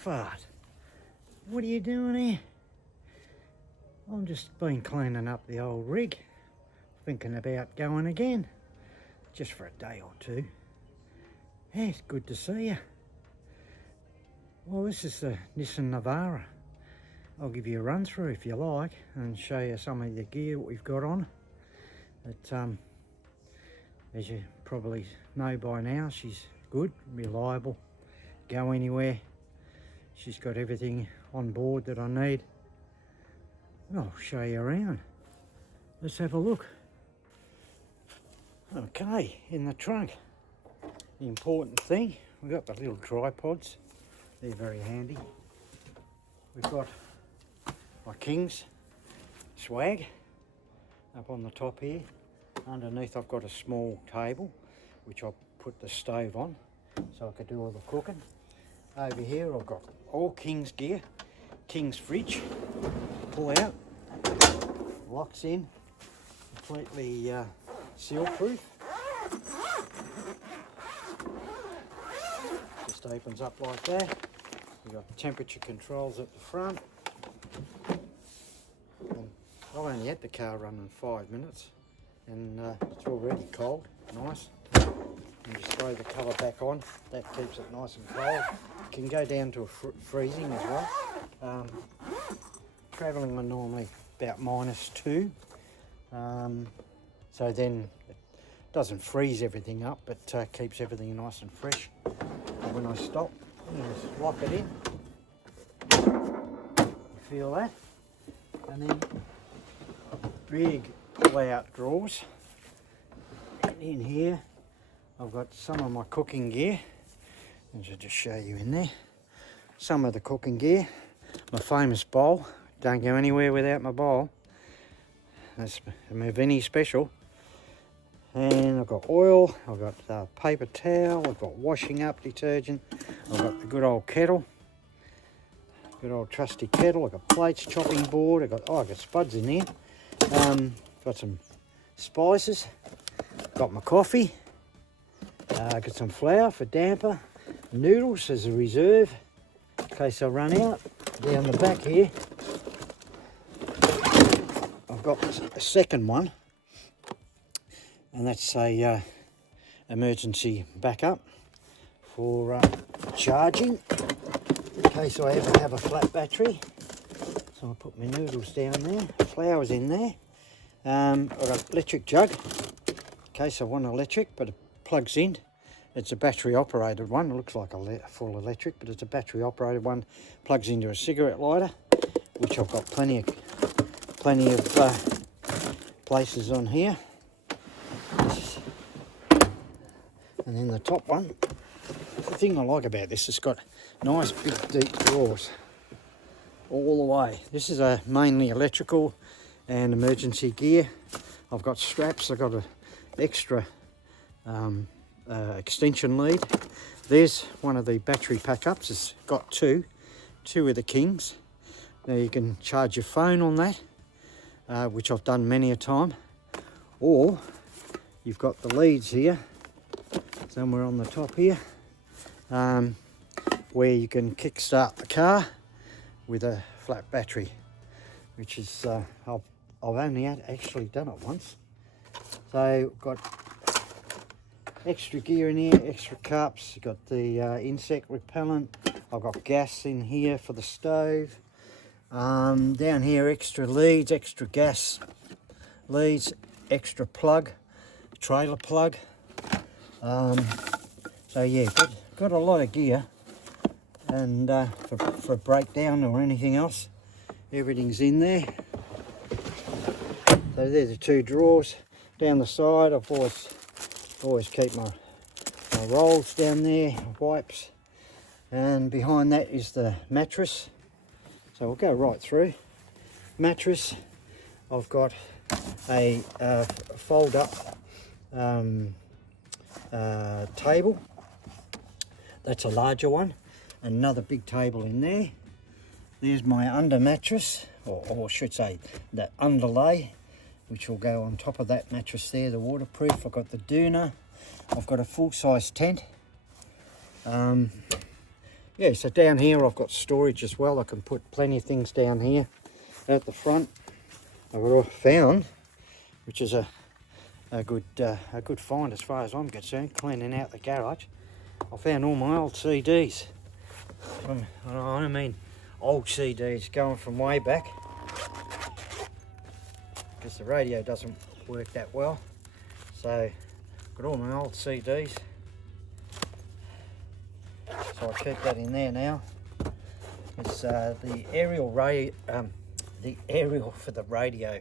fart. What are you doing here? I'm just been cleaning up the old rig, thinking about going again, just for a day or two. Yeah, it's good to see you. Well, this is the Nissan Navara. I'll give you a run through if you like and show you some of the gear we've got on. But as you probably know by now, she's good, reliable, go anywhere. She's got everything on board that I need. I'll show you around. Let's have a look. Okay, in the trunk, the important thing, we've got the little tripods. They're very handy. We've got my King's swag up on the top here. Underneath I've got a small table which I'll put the stove on so I can do all the cooking. Over here I've got all King's gear, King's fridge, pull out, locks in, completely seal proof. Just opens up like that. We've got temperature controls at the front. And I've only had the car running 5 minutes and it's already cold, nice. And just throw the cover back on, that keeps it nice and cold. It can go down to freezing as well. Travelling on normally about -2, so then it doesn't freeze everything up, but keeps everything nice and fresh. And when I stop, you just lock it in. You feel that? And then big pull-out drawers. In here, I've got some of my cooking gear. I'll just show you in there. Some of the cooking gear. My famous bowl. Don't go anywhere without my bowl. That's my Vinny special. And I've got oil, I've got paper towel, I've got washing up detergent, I've got the good old kettle, good old trusty kettle, I've got plates, chopping board, I've got spuds in there, got some spices, got my coffee, got some flour for damper, noodles as a reserve in case I run out. Down the back here I've got a second one, and that's a emergency backup for charging in case I ever have a flat battery. So I'll put my noodles down there, flour's in there. I've got electric jug in case I want electric, but it plugs in. It's a battery operated one. It looks like a full electric, but it's a battery operated one. Plugs into a cigarette lighter, which I've got plenty of places on here. And then the top one, the thing I like about this, it's got nice big deep drawers all the way. This is a mainly electrical and emergency gear. I've got straps, I've got an extra extension lead. There's one of the battery pack-ups. It's got two of the Kings. Now you can charge your phone on that, which I've done many a time, or you've got the leads here somewhere on the top here, where you can kickstart the car with a flat battery, which is I've only actually done it once. So got extra gear in here, extra cups, got the insect repellent, I've got gas in here for the stove, down here extra leads, extra gas leads, extra plug, trailer plug. So yeah, got a lot of gear, and for breakdown or anything else, everything's in there. So there's the two drawers. Down the side, I've always keep my rolls down there, wipes, and behind that is the mattress. So we'll go right through. Mattress, I've got a fold-up table. That's a larger one. Another big table in there. There's my under mattress, or I should say the underlay, which will go on top of that mattress there, the waterproof. I've got the doona. I've got a full-size tent. yeah, so down here I've got storage as well. I can put plenty of things down here at the front. I've found, which is a good find as far as I'm concerned, cleaning out the garage. I found all my old CDs. I mean old CDs going from way back, because the radio doesn't work that well. So got all my old CDs. So I keep that in there now. It's the aerial for the radio.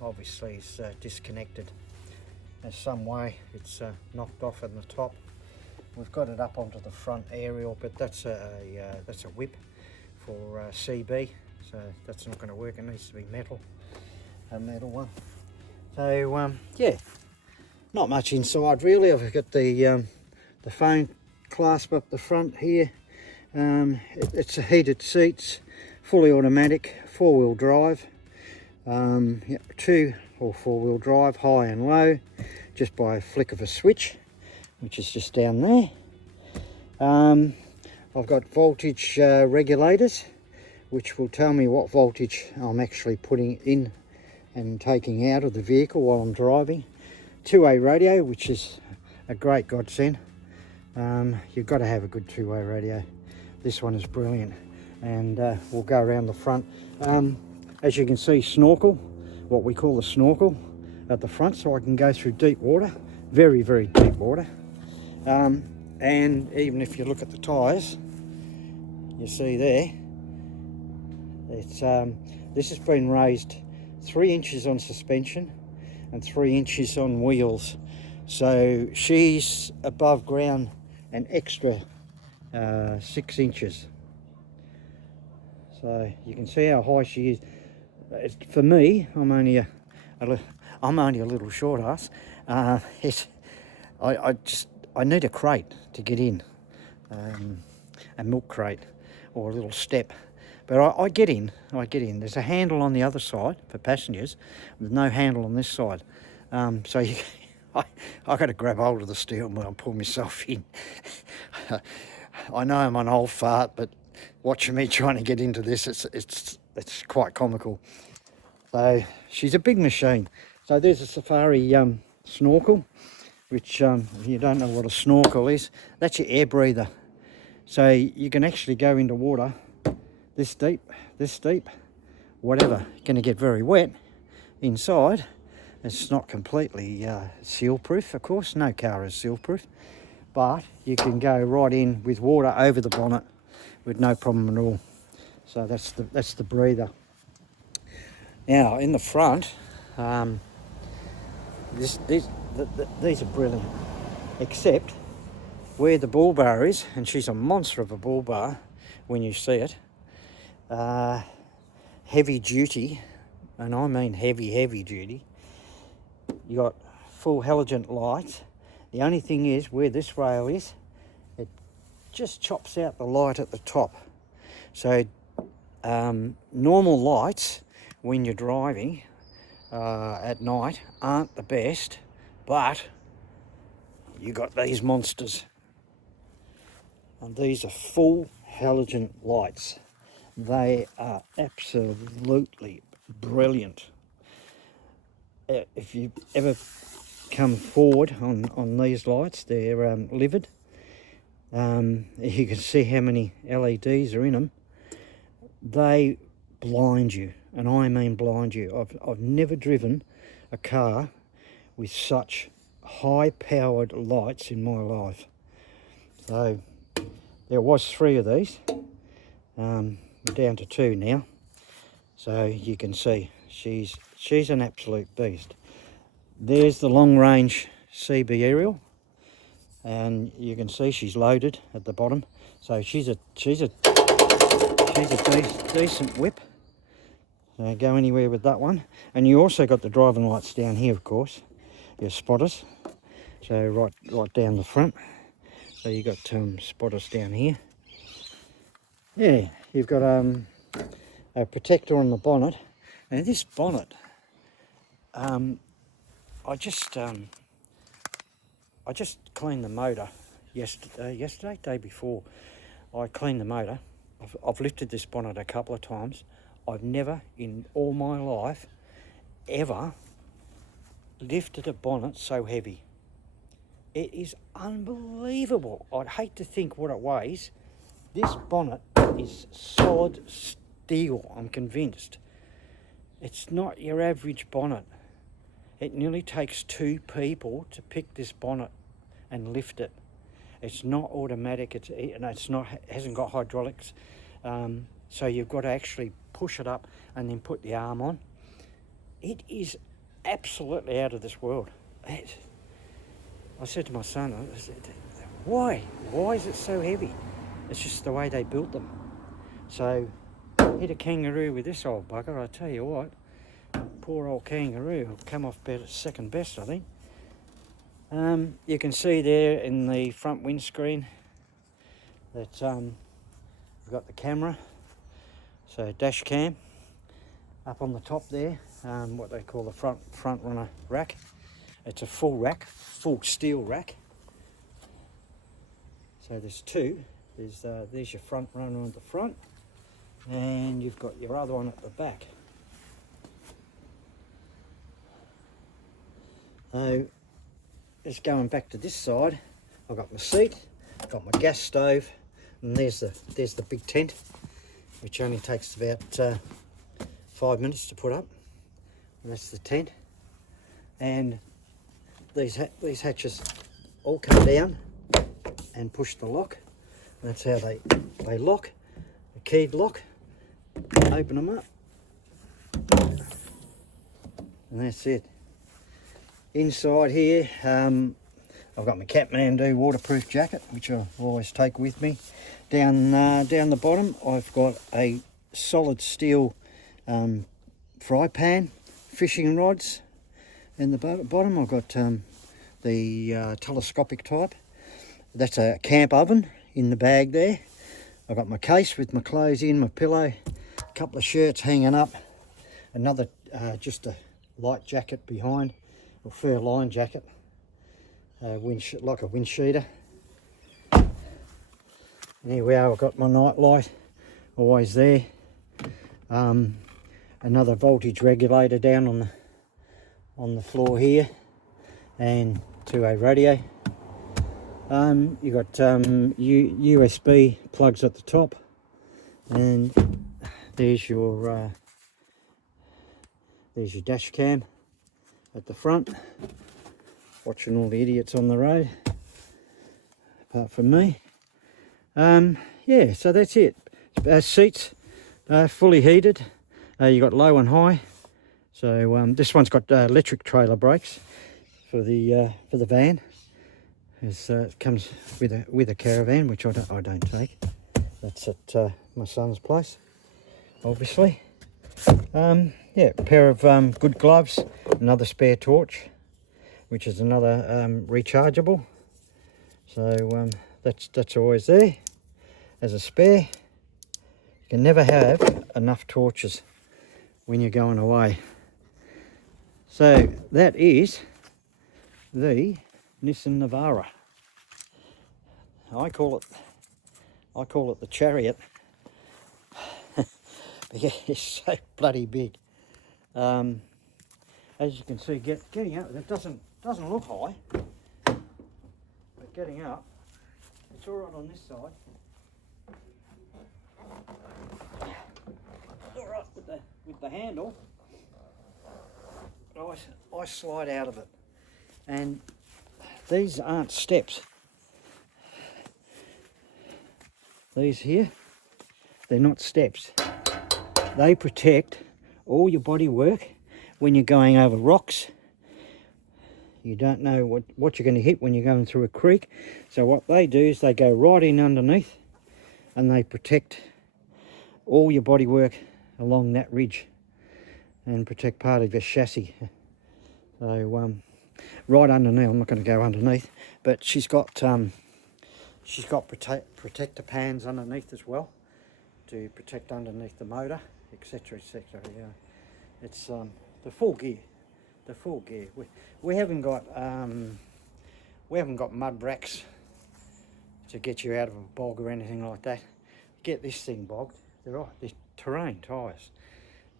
Obviously is disconnected. There's some way it's knocked off in the top. We've got it up onto the front aerial, but that's a whip for CB, so that's not going to work. It needs to be metal, a metal one. So yeah, not much inside really. I've got the phone clasp up the front here. It's a heated seats, fully automatic, 4-wheel drive. Yeah, 2 or 4-wheel drive, high and low, just by a flick of a switch, which is just down there. I've got voltage regulators, which will tell me what voltage I'm actually putting in and taking out of the vehicle while I'm driving. 2-way radio, which is a great godsend. You've got to have a good 2-way radio. This one is brilliant, and we'll go around the front. As you can see, snorkel, what we call the snorkel at the front, so I can go through deep water, very, very deep water. And even if you look at the tyres, you see there, it's this has been raised 3 inches on suspension and 3 inches on wheels. So she's above ground an extra 6 inches. So you can see how high she is. For me, I'm only a little short ass. I need a crate to get in, a milk crate or a little step. But I get in. There's a handle on the other side for passengers. There's no handle on this side. So I got to grab hold of the steel wheel and pull myself in. I know I'm an old fart, but watching me trying to get into this, it's quite comical. So she's a big machine. So there's a Safari snorkel, which if you don't know what a snorkel is, that's your air breather. So you can actually go into water this deep, whatever. You're going to get very wet inside. It's not completely seal proof, of course. No car is seal proof, but you can go right in with water over the bonnet with no problem at all. So that's the breather. Now in the front, these are brilliant, except where the bull bar is, and she's a monster of a bull bar when you see it. Heavy duty, and I mean heavy duty. You got full halogen lights. The only thing is, where this rail is, it just chops out the light at the top. So normal lights when you're driving at night aren't the best, but you got these monsters, and these are full halogen lights. They are absolutely brilliant. If you ever come forward on these lights, they're livid. You can see how many LEDs are in them. They blind you, and I mean blind you. I've never driven a car with such high-powered lights in my life. So there was 3 of these. We're down to 2 now. So you can see she's an absolute beast. There's the long-range CB aerial, and you can see she's loaded at the bottom. So she's a decent whip. So go anywhere with that one. And you also got the driving lights down here, of course, your spotters. So right down the front. So you got spotters down here. Yeah, you've got a protector on the bonnet. And this bonnet, I just cleaned the motor yesterday, day before. I clean the motor. I've lifted this bonnet a couple of times. I've never in all my life ever lifted a bonnet so heavy. It is unbelievable. I'd hate to think what it weighs. This bonnet is solid steel, I'm convinced. It's not your average bonnet. It nearly takes 2 people to pick this bonnet and lift it. It's not automatic. Hasn't got hydraulics. So you've got to actually push it up and then put the arm on. It is absolutely out of this world. I said to my son, I said, why? Why is it so heavy? It's just the way they built them. So hit a kangaroo with this old bugger, I tell you what. Poor old kangaroo will come off second best, I think. You can see there in the front windscreen that we've got the camera, so dash cam up on the top there, what they call the front runner rack. It's a full rack, full steel rack. So there's 2. There's your front runner at the front, and you've got your other one at the back. So just going back to this side, I've got my seat, I've got my gas stove, and there's the big tent, which only takes about 5 minutes to put up. And that's the tent. And these hatches all come down and push the lock. And that's how they lock, the keyed lock. Open them up, and that's it. Inside here, I've got my Kathmandu waterproof jacket, which I always take with me. Down the bottom, I've got a solid steel fry pan, fishing rods. In the bottom, I've got the telescopic type. That's a camp oven in the bag there. I've got my case with my clothes in, my pillow, a couple of shirts hanging up, another just a light jacket behind, or fur line jacket, like a wind sheeter. And here we are, I've got my night light always there. Another voltage regulator down on the floor here, and to a radio. You've got USB plugs at the top, and there's your dash cam at the front, watching all the idiots on the road, apart from me. Yeah, so that's it. Seats fully heated. You got low and high. So this one's got electric trailer brakes for the van. It comes with a caravan, which I don't take. That's at my son's place, obviously. Yeah, a pair of good gloves, another spare torch, which is another rechargeable. So that's always there as a spare. You can never have enough torches when you're going away. So that is the Nissan Navara. I call it the Chariot. It's so bloody big. As you can see, getting up, it doesn't look high, but getting up, it's all right on this side. All right with the handle. I slide out of it, and these aren't steps. These here, they're not steps. They protect all your body work when you're going over rocks. You don't know what you're going to hit when you're going through a creek. So what they do is they go right in underneath, and they protect all your body work along that ridge and protect part of your chassis. So right underneath, I'm not going to go underneath, but she's got protector pans underneath as well to protect underneath the motor, etc, etc. Yeah, it's the full gear. We haven't got mud racks to get you out of a bog or anything like that. Get this thing bogged, they're terrain tyres.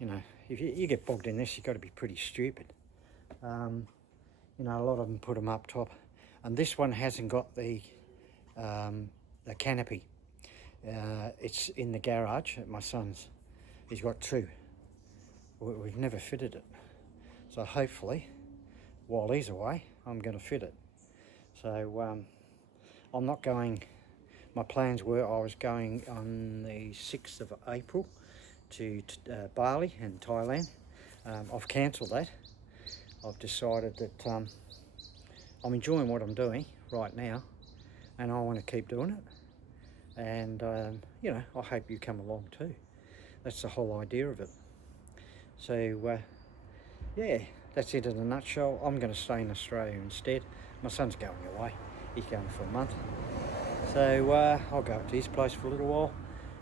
You know, if you get bogged in this, you've got to be pretty stupid. You know, a lot of them put them up top, and this one hasn't got the canopy. It's in the garage at my son's. He's got two. We've never fitted it, so hopefully while he's away I'm going to fit it. So I'm not going. My plans were I was going on the 6th of April to Bali in Thailand. I've cancelled that. I've decided that I'm enjoying what I'm doing right now, and I want to keep doing it. And you know, I hope you come along too. That's the whole idea of it. So yeah, that's it in a nutshell. I'm going to stay in Australia instead. My son's going away. He's going for a month. So I'll go up to his place for a little while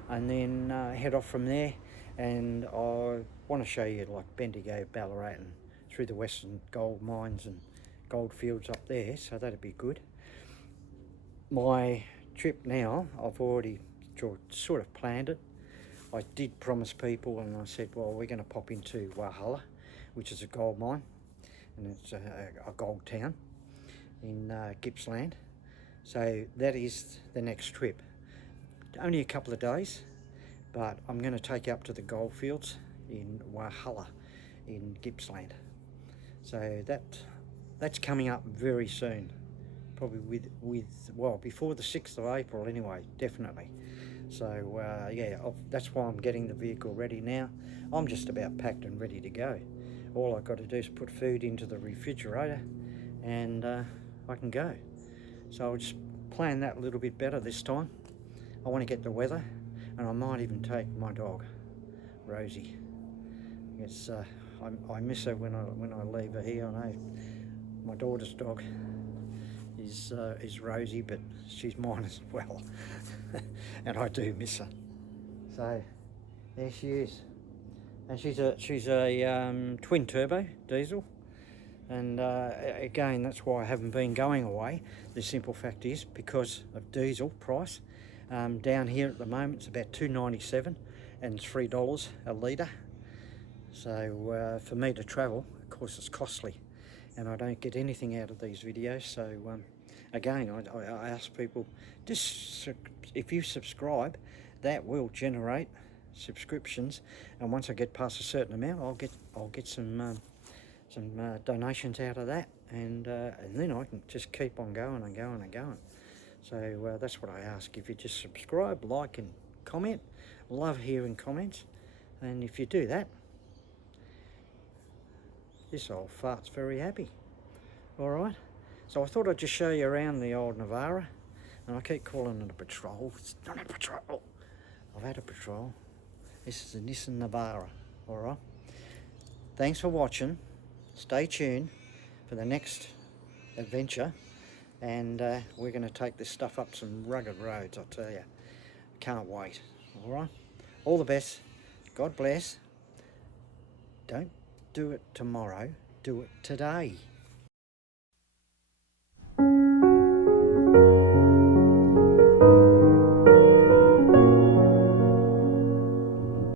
and then head off from there. And I want to show you like Bendigo, Ballarat, and through the western gold mines and gold fields up there, so that'd be good. My trip now, I've already sort of planned it. I did promise people, and I said, well, we're going to pop into Walhalla, which is a gold mine, and it's a gold town in Gippsland. So that is the next trip. Only a couple of days, but I'm going to take you up to the gold fields in Walhalla in Gippsland. So that's coming up very soon, probably well, before the 6th of April anyway, definitely. So yeah, that's why I'm getting the vehicle ready now. I'm just about packed and ready to go. All I've got to do is put food into the refrigerator and I can go. So I'll just plan that a little bit better this time. I want to get the weather, and I might even take my dog, Rosie. It's I miss her when I leave her here. I know my daughter's dog is Rosie, but she's mine as well, and I do miss her. So there she is, and she's a twin turbo diesel. And again, that's why I haven't been going away. The simple fact is because of diesel price. Down here at the moment it's about $2.97 and $3 a litre. So for me to travel, of course, it's costly, and I don't get anything out of these videos. So again, I ask people, just if you subscribe, that will generate subscriptions, and once I get past a certain amount, I'll get some donations out of that, and then I can just keep on going and going and going. So that's what I ask. If you just subscribe, like and comment, love hearing comments, and if you do that, this old fart's very happy. Alright, so I thought I'd just show you around the old Navara, and I keep calling it a patrol. It's not a patrol. I've had a patrol. This is a Nissan Navara. Alright, thanks for watching. Stay tuned for the next adventure, and we're going to take this stuff up some rugged roads, I tell you. Can't wait. Alright, all the best. God bless. Don't do it tomorrow, do it today.